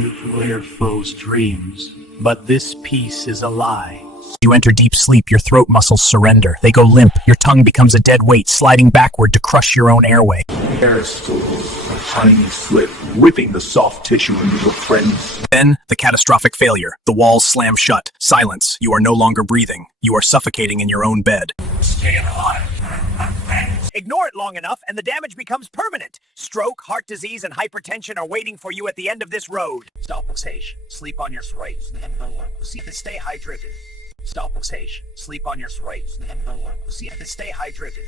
Nuclear foes' dreams, but this peace is a lie. You enter deep sleep, your throat muscles surrender. They go limp, your tongue becomes a dead weight, sliding backward to crush your own airway. Airstools, a tiny slip, ripping the soft tissue into your friends. Then, the catastrophic failure. The walls slam shut. Silence. You are no longer breathing. You are suffocating in your own bed. Stay alive. Ignore it long enough and the damage becomes permanent. Stroke, heart disease, and hypertension are waiting for you at the end of this road. Stay. Sleep on your throats. Stay hydrated. Stay. Sleep on your throats. Stay hydrated.